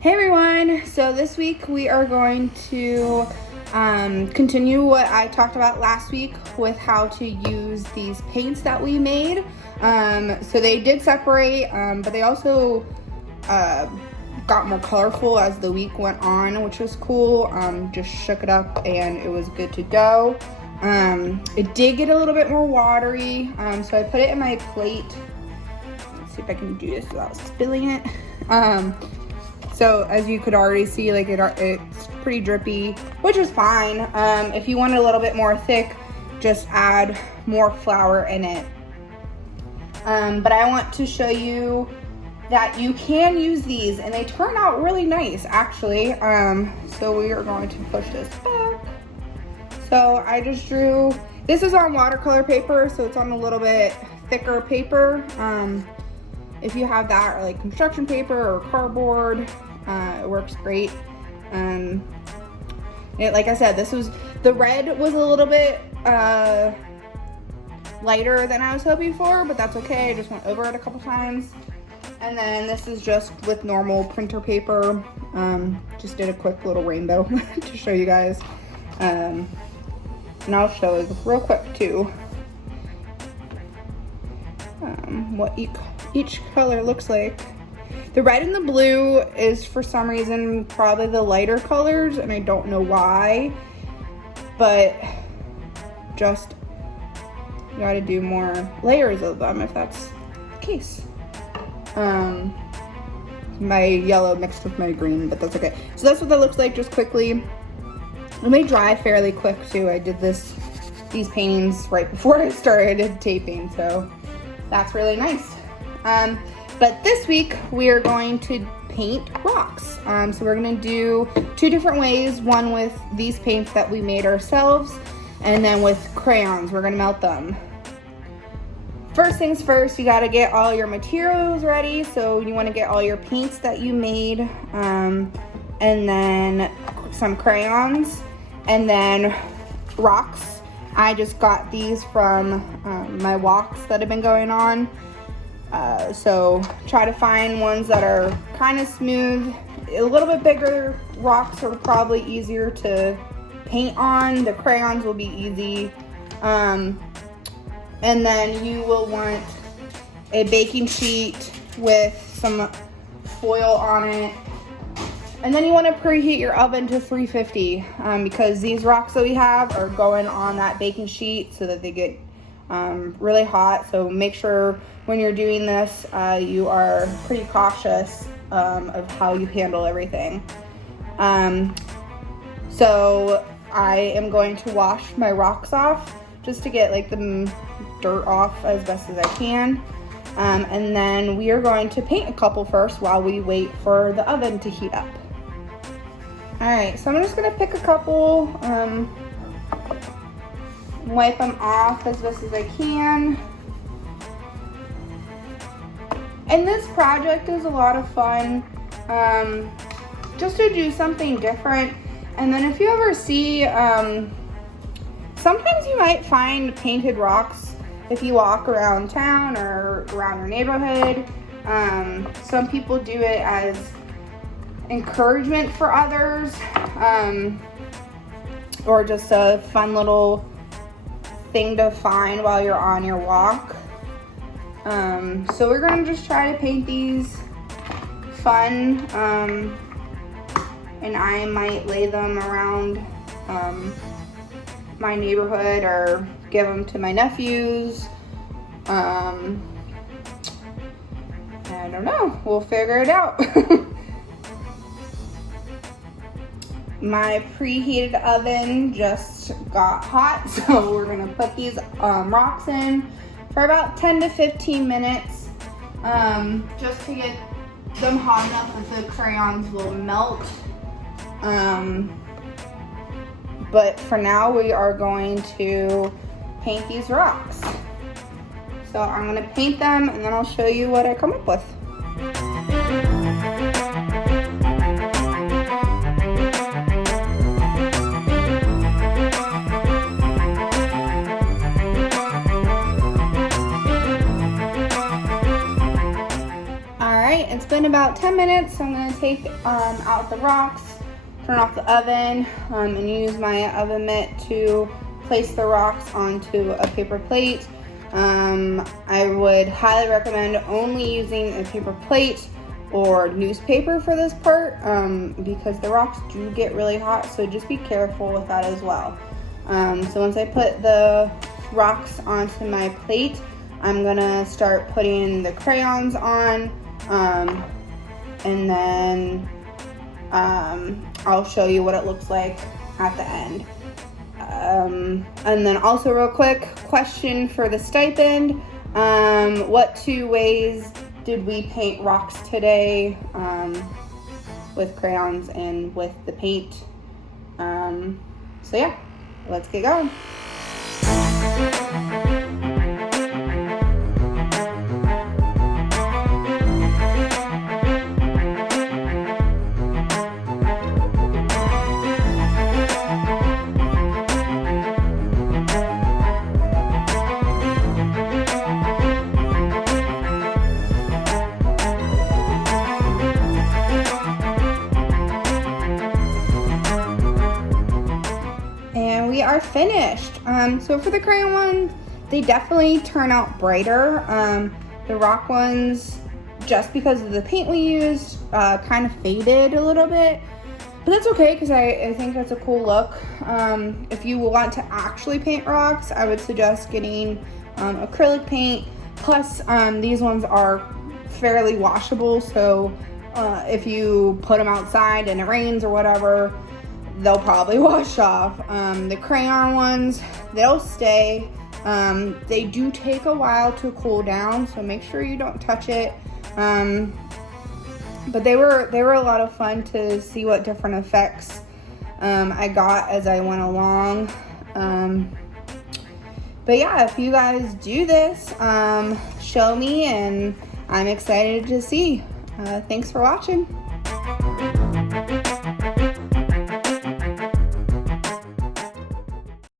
Hey everyone! So this week we are going to continue what I talked about last week with how to use these paints that we made. So they did separate, but they also got more colorful as the week went on, which was cool. Just shook it up and it was good to go. It did get a little bit more watery, so I put it in my plate. Let's see if I can do this without spilling it. So as you could already see, like it's pretty drippy, which is fine. If you want it a little bit more thick, just add more flour in it. But I want to show you that you can use these and they turn out really nice actually. So we are going to push this back. So I just drew, this is on watercolor paper, so it's on a little bit thicker paper. If you have that, or like construction paper or cardboard, it works great. Like I said, the red was a little bit lighter than I was hoping for, but that's okay. I just went over it a couple times. And then this is just with normal printer paper. Just did a quick little rainbow to show you guys. And I'll show it real quick too. What each color looks like. The red and the blue is for some reason probably the lighter colors, and I don't know why, but just you gotta do more layers of them if that's the case. My yellow mixed with my green, but that's okay. So that's what that looks like just quickly. It may dry fairly quick too. I did these paintings right before I started taping, so that's really nice. But this week we are going to paint rocks. So we're gonna do two different ways. One with these paints that we made ourselves, and then with crayons, we're gonna melt them. First things first, you gotta get all your materials ready. So you wanna get all your paints that you made, and then some crayons, and then rocks. I just got these from my walks that have been going on. So try to find ones that are kind of smooth. A little bit bigger rocks are probably easier to paint on. The crayons will be easy. And then you will want a baking sheet with some foil on it. And then you want to preheat your oven to 350 because these rocks that we have are going on that baking sheet so that they get really hot. So make sure when you're doing this, you are pretty cautious of how you handle everything. So I am going to wash my rocks off just to get like the dirt off as best as I can. And then we are going to paint a couple first while we wait for the oven to heat up. All right, so I'm just gonna pick a couple, wipe them off as best as I can. And this project is a lot of fun, just to do something different. And then if you ever see, sometimes you might find painted rocks if you walk around town or around your neighborhood. Some people do it as encouragement for others, or just a fun little thing to find while you're on your walk. So we're gonna just try to paint these fun, and I might lay them around my neighborhood or give them to my nephews. I don't know, we'll figure it out. My preheated oven just got hot, so we're gonna put these rocks in for about 10 to 15 minutes, just to get them hot enough that the crayons will melt. But for now, we are going to paint these rocks. So I'm gonna paint them and then I'll show you what I come up with. It's been about 10 minutes, so I'm gonna take out the rocks, turn off the oven, and use my oven mitt to place the rocks onto a paper plate. I would highly recommend only using a paper plate or newspaper for this part, because the rocks do get really hot, so just be careful with that as well. So once I put the rocks onto my plate, I'm gonna start putting the crayons on, and then I'll show you what it looks like at the end. And then also real quick, question for the stipend. What 2 ways did we paint rocks today, with crayons and with the paint? So yeah, let's get going. We are finished. So for the crayon ones, they definitely turn out brighter. The rock ones, just because of the paint we used, kind of faded a little bit, but that's okay because I think that's a cool look. If you want to actually paint rocks, I would suggest getting acrylic paint. Plus, these ones are fairly washable, so if you put them outside and it rains or whatever, they'll probably wash off. The crayon ones, they'll stay. They do take a while to cool down, so make sure you don't touch it. But they were a lot of fun to see what different effects I got as I went along. But yeah, if you guys do this, show me, and I'm excited to see. Thanks for watching.